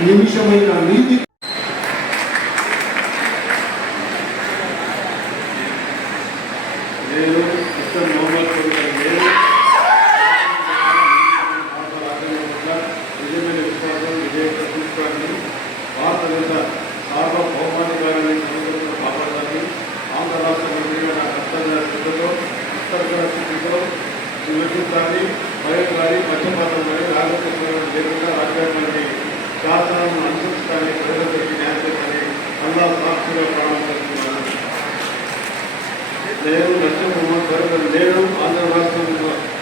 నిమిషమైన నీతి నేను మిస్టర్ మొహమ్మద్ కొడుకు నేను నిజమైన విశ్వాసం విజయ ప్రతిష్టాన్ని భారతదేశ సార్వభౌమాధికారాన్ని సమగ్రంగా కాపాడాలని ఆంధ్ర రాష్ట్ర మంత్రిగా నా కర్తవ్య స్థితితో ఉత్తర్గల స్థితితో వివరించాలని భయంకారి నేను లక్ష్మణ కుమార్ గారు నేను ఆంధ్ర రాష్ట్ర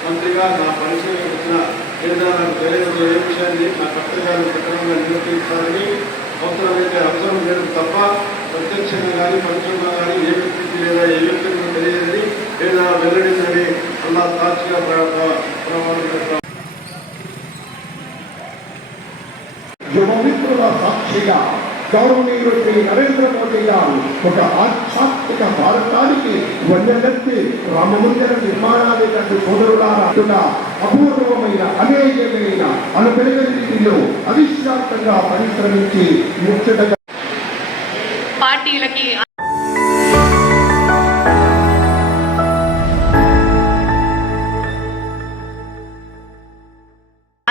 మంత్రిగా నా పరిశీలన వచ్చిన లేదా నాకు తెలియదు ఏ విషయాన్ని నా కర్తవ్యాలను సక్రమంగా నిర్వర్తించాలని అవసరమైతే అవసరం లేదు తప్ప ప్రత్యక్షంగా కానీ పరోక్షంగా కానీ ఏ వ్యక్తికి లేదా ఏ వ్యక్తికి తెలియదని లేదా వెల్లడిందని అలా సాక్షిగా ప్రమాణం యువమిత్రుల సాక్షిగా గౌరవనీయుడు శ్రీ నరేంద్ర మోదీ గారు ఒక ఆధ్యాత్మిక యొక్క భారతానికి వన్నెలెత్తి రామమందిర నిర్మాణాన్ని కంటే సోదరులారా అపూర్వమైన అనేకమైన అనుపెరగని రీతిలో అవిశ్రాంతంగా పరిశ్రమించి ముచ్చటగా పార్టీలకి